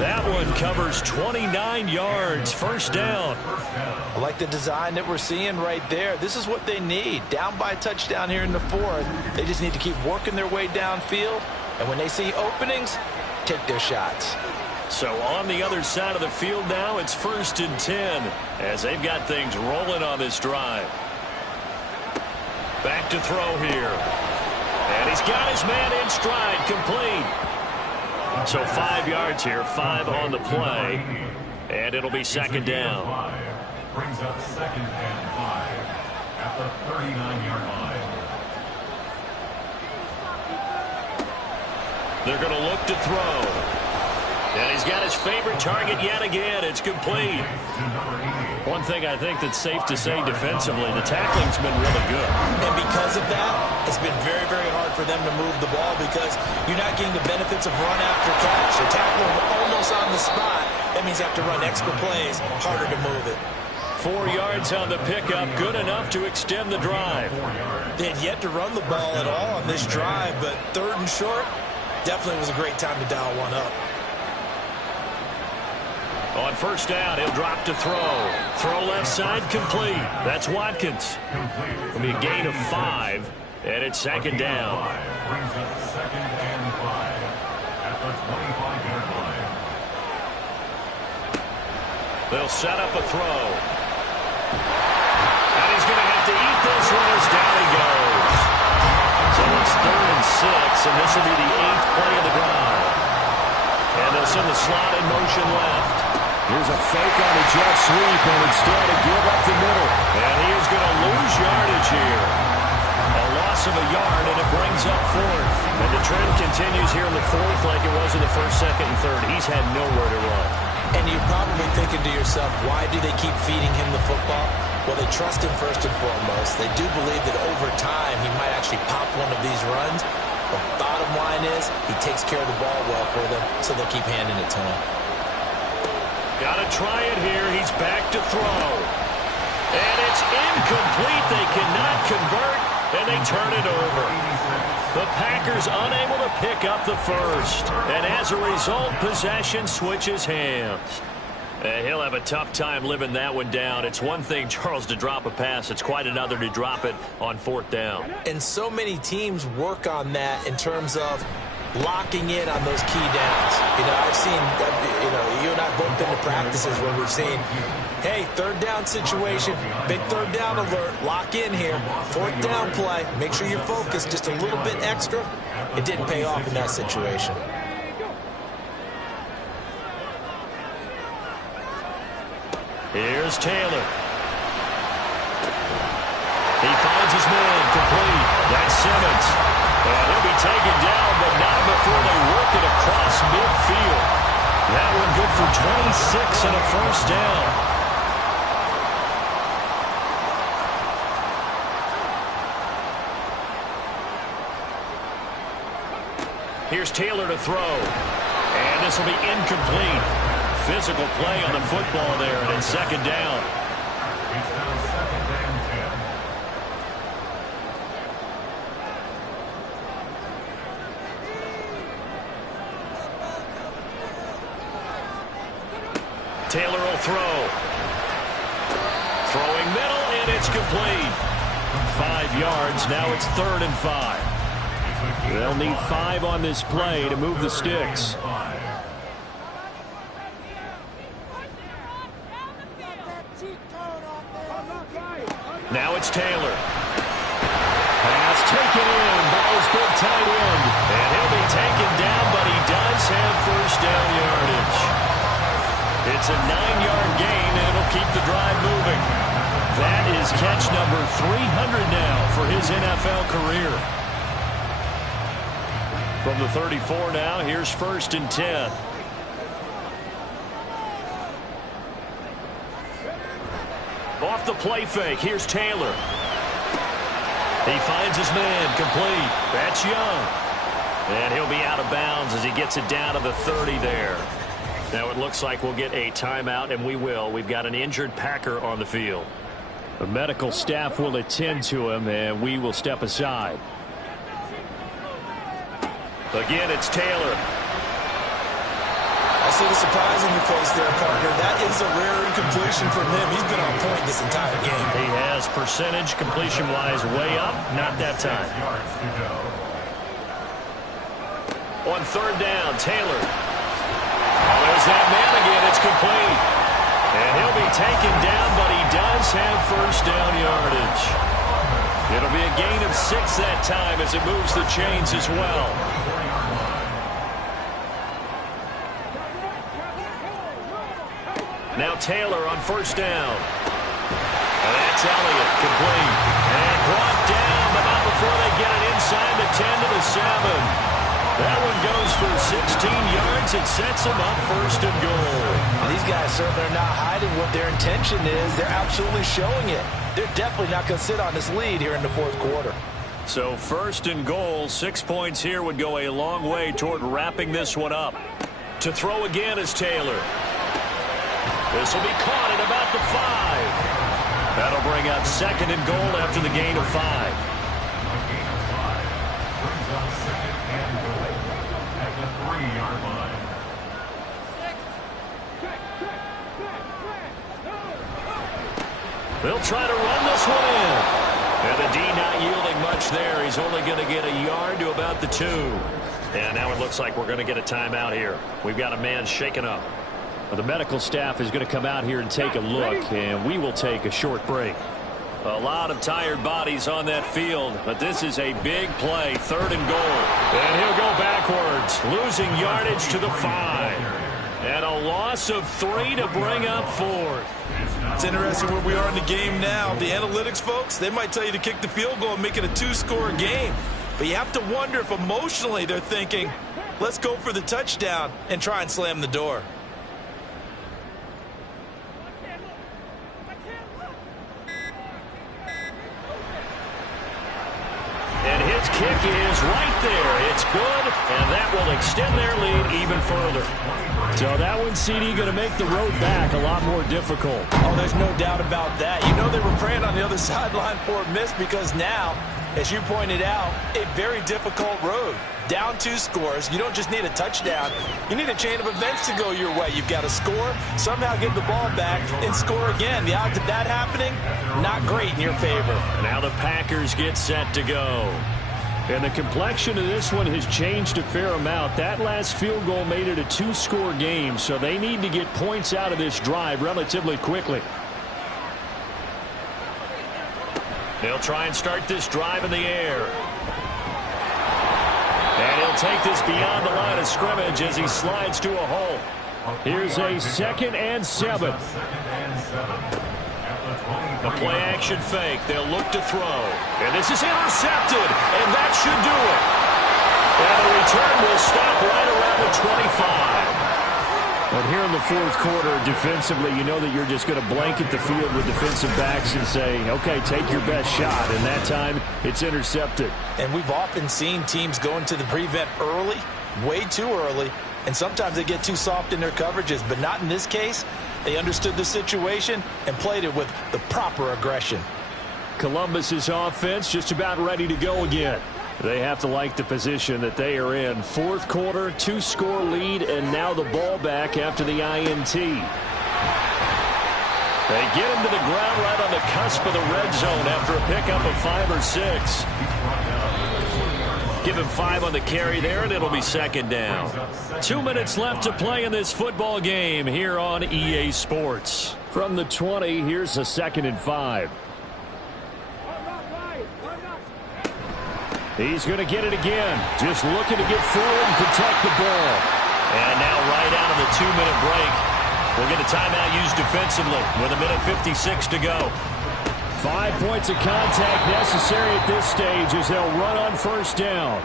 That one covers 29 yards, 1st down. I like the design that we're seeing right there. This is what they need. Down by a touchdown here in the 4th. They just need to keep working their way downfield. And when they see openings, take their shots. So on the other side of the field now, it's 1st and 10 as they've got things rolling on this drive. Back to throw here. And he's got his man in stride, complete. So 5 yards here, 5 on the play. And it'll be 2nd down. Brings up 2nd and 5 at the 39-yard line. They're going to look to throw. And he's got his favorite target yet again. It's complete. One thing I think that's safe to say defensively, the tackling's been really good. And because of that, it's been very, very hard for them to move the ball because you're not getting the benefits of run after catch. You're tackling almost on the spot. That means you have to run extra plays, harder to move it. 4 yards on the pickup, good enough to extend the drive. They had yet to run the ball at all on this drive, but 3rd and short definitely was a great time to dial one up. On 1st down, he'll drop to throw. Throw left side, complete. That's Watkins. It'll be a gain of 5, and it's 2nd down. Brings up 2nd and 5 at the 25-yard line. They'll set up a throw. And he's going to have to eat this one as down he goes. So it's 3rd and 6, and this will be the 8th play of the drive. And they'll send the slot in motion left. Here's a fake on a jet sweep, and instead to give up the middle. And he is going to lose yardage here. A loss of a yard, and it brings up 4th. And the trend continues here in the 4th like it was in the 1st, 2nd, and 3rd. He's had nowhere to run. And you're probably thinking to yourself, why do they keep feeding him the football? Well, they trust him first and foremost. They do believe that over time he might actually pop one of these runs. But bottom line is he takes care of the ball well for them, so they'll keep handing it to him. Got to try it here. He's back to throw. And it's incomplete. They cannot convert, and they turn it over. The Packers unable to pick up the first. And as a result, possession switches hands. He'll have a tough time living that one down. It's one thing, Charles, to drop a pass. It's quite another to drop it on 4th down. And so many teams work on that in terms of locking in on those key downs. You know, I've seen, you and I both been to practices where we've seen, hey, 3rd down situation, big 3rd down alert, lock in here, 4th down play, make sure you're focused just a little bit extra. It didn't pay off in that situation. Here's Taylor. He finds his man, complete. That's Simmons. And he'll be taken down, but not before they work it across midfield. That one good for 26 and a 1st down. Here's Taylor to throw. And this will be incomplete. Physical play on the football there, and it's second down. It's now second and 10. Taylor will throw. Throwing middle, and it's complete. 5 yards. Now it's 3rd and 5. They'll need 5 on this play to move the sticks. Now it's Taylor. Pass taken in by his big tight end. And he'll be taken down, but he does have first down yardage. It's a 9-yard gain, and it'll keep the drive moving. That is catch number 300 now for his NFL career. From the 34 now, here's 1st and 10. Off the play fake, here's Taylor. He finds his man, complete. That's Young. And he'll be out of bounds as he gets it down to the 30 there. Now it looks like we'll get a timeout, and we will. We've got an injured Packer on the field. The medical staff will attend to him, and we will step aside. Again, it's Taylor. I see the surprise in your face there, partner. That is a rare incompletion from him. He's been on point this entire game. He has percentage completion-wise way up. Not that time. Yards to go. On 3rd down, Taylor. There's that man again. It's complete. And he'll be taken down, but he does have first down yardage. It'll be a gain of 6 that time as it moves the chains as well. Now Taylor on 1st down. And that's Elliott, complete. And brought down, but not before they get it inside the 10 to the 7. That one goes for 16 yards. It sets them up 1st and goal. These guys certainly are not hiding what their intention is. They're absolutely showing it. They're definitely not going to sit on this lead here in the 4th quarter. So 1st and goal, 6 points here would go a long way toward wrapping this one up. To throw again is Taylor. This will be caught at about the 5. That'll bring up 2nd and goal after the gain of 5. A gain of 5 brings up 2nd and goal at the 3-yard line. They'll try to run this one in. And the D not yielding much there. He's only going to get a yard to about the 2. And now it looks like we're going to get a timeout here. We've got a man shaken up. Well, the medical staff is going to come out here and take a look, and we will take a short break. A lot of tired bodies on that field, but this is a big play, 3rd and goal. And he'll go backwards, losing yardage to the 5. And a loss of 3 to bring up 4th. It's interesting where we are in the game now. The analytics folks, they might tell you to kick the field goal and make it a 2-score game. But you have to wonder if emotionally they're thinking, let's go for the touchdown and try and slam the door. And his kick is right there. It's good, and that will extend their lead even further. So that one, CD, going to make the road back a lot more difficult. Oh, there's no doubt about that. You know they were praying on the other sideline for a miss because now, as you pointed out, a very difficult road. Down 2 scores. You don't just need a touchdown. You need a chain of events to go your way. You've got to score, somehow get the ball back, and score again. The odds of that happening, not great in your favor. Now the Packers get set to go. And the complexion of this one has changed a fair amount. That last field goal made it a 2-score game, so they need to get points out of this drive relatively quickly. They'll try and start this drive in the air. And he'll take this beyond the line of scrimmage as he slides to a hole. Here's a 2nd and 7. The play-action fake. They'll look to throw. And this is intercepted. And that should do it. And the return will stop right around the 25. But here in the 4th quarter, defensively, you know that you're just going to blanket the field with defensive backs and say, okay, take your best shot. And that time, it's intercepted. And we've often seen teams go into the prevent early way too early, and sometimes they get too soft in their coverages, but not in this case. They understood the situation and played it with the proper aggression. Columbus's offense just about ready to go again. They have to like the position that they are in. Fourth quarter, 2-score lead, and now the ball back after the INT. They get him to the ground right on the cusp of the red zone after a pickup of 5 or 6. Give him 5 on the carry there, and it'll be second down. 2 minutes left to play in this football game here on EA Sports. From the 20, here's a 2nd and 5. He's going to get it again. Just looking to get forward and protect the ball. And now right out of the 2-minute break, we'll get a timeout used defensively with 1:56 to go. 5 points of contact necessary at this stage as they'll run on first down.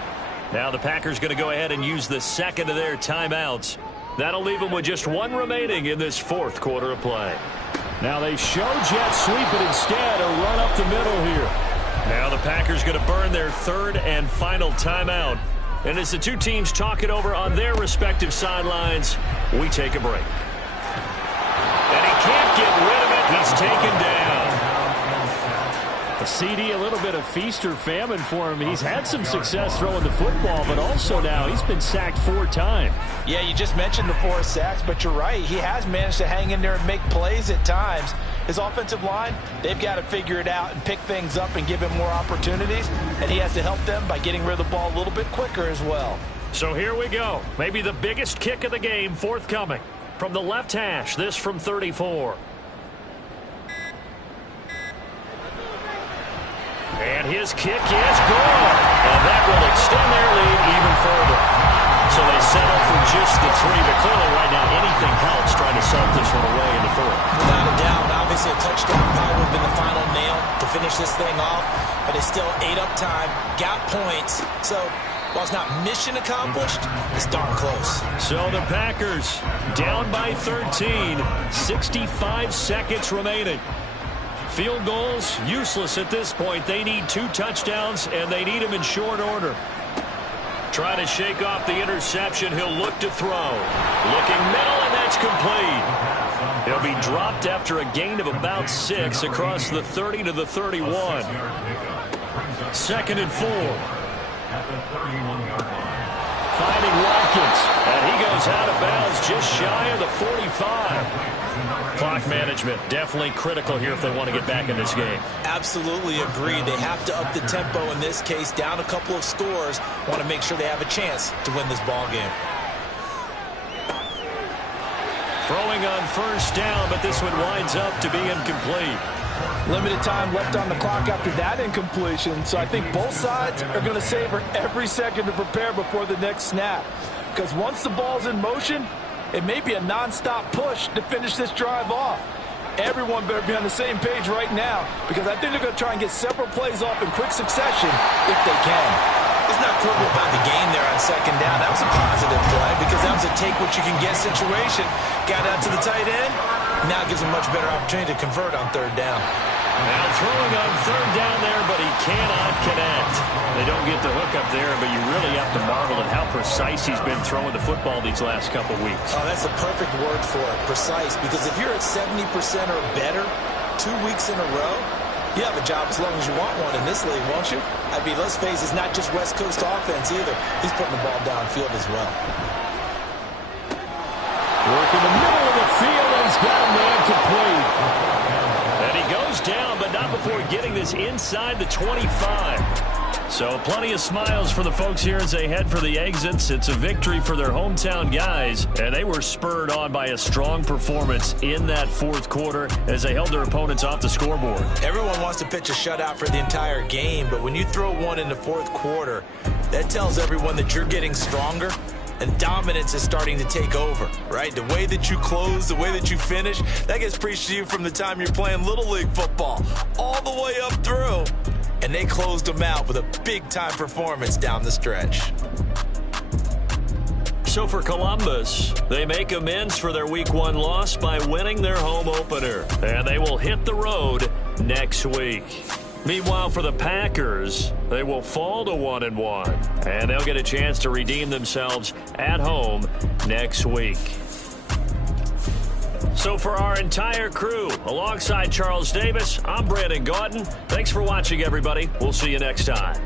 Now the Packers going to go ahead and use the second of their timeouts. That'll leave them with just 1 remaining in this fourth quarter of play. Now they show jet sweep, but instead a run up the middle here. Now the Packers going to burn their 3rd and final timeout. And as the two teams talk it over on their respective sidelines, we take a break. And he can't get rid of it. He's taken down. A CD, a little bit of feast or famine for him. He's had some success throwing the football, but also now he's been sacked 4 times. Yeah, you just mentioned the 4 sacks, but you're right. He has managed to hang in there and make plays at times. His offensive line, they've got to figure it out and pick things up and give him more opportunities, and he has to help them by getting rid of the ball a little bit quicker as well. So here we go. Maybe the biggest kick of the game forthcoming. From the left hash, this from 34. And his kick is good. And that will extend their lead even further. So they settle for just the 3. But clearly right now anything helps trying to salt this one away in the 4th. Without a doubt, obviously a touchdown probably would have been the final nail to finish this thing off. But they still ate up time, got points. So while it's not mission accomplished, it's darn close. So the Packers down by 13, 65 seconds remaining. Field goals, useless at this point. They need 2 touchdowns, and they need them in short order. Trying to shake off the interception. He'll look to throw. Looking middle, and that's complete. He'll be dropped after a gain of about 6 across the 30 to the 31. 2nd and 4. Finding Watkins, and he goes out of bounds just shy of the 45. Clock management definitely critical here if they want to get back in this game. Absolutely agreed. They have to up the tempo in this case, down a couple of scores. Want to make sure they have a chance to win this ball game. Throwing on first down, but this one winds up to be incomplete. Limited time left on the clock after that incompletion, so I think both sides are going to savor every second to prepare before the next snap. Because once the ball's in motion, it may be a non-stop push to finish this drive off. Everyone better be on the same page right now, because I think they're going to try and get several plays off in quick succession if they can. It's not critical about the gain there on 2nd down. That was a positive play because that was a take-what-you-can-get situation. Got out to the tight end. Now it gives them a much better opportunity to convert on 3rd down. Now throwing on 3rd down there, but he cannot connect. They don't get the hook up there, but you really have to marvel at how precise he's been throwing the football these last couple weeks. Oh, that's a perfect word for it, precise, because if you're at 70% or better 2 weeks in a row, you have a job as long as you want one in this league, won't you? I mean, let's face it, it's not just West Coast offense either. He's putting the ball downfield as well. Work in the middle of the field, and he's got a man complete. And he goes down, but not before getting this inside the 25. So plenty of smiles for the folks here as they head for the exits. It's a victory for their hometown guys, and they were spurred on by a strong performance in that 4th quarter as they held their opponents off the scoreboard. Everyone wants to pitch a shutout for the entire game, but when you throw one in the 4th quarter, that tells everyone that you're getting stronger and dominance is starting to take over, right? The way that you close, the way that you finish, that gets preached to you from the time you're playing Little League football all the way up through. And they closed them out with a big-time performance down the stretch. So for Columbus, they make amends for their Week 1 loss by winning their home opener. And they will hit the road next week. Meanwhile, for the Packers, they will fall to 1-1, and they'll get a chance to redeem themselves at home next week. So for our entire crew, alongside Charles Davis, I'm Brandon Gaudin. Thanks for watching, everybody. We'll see you next time.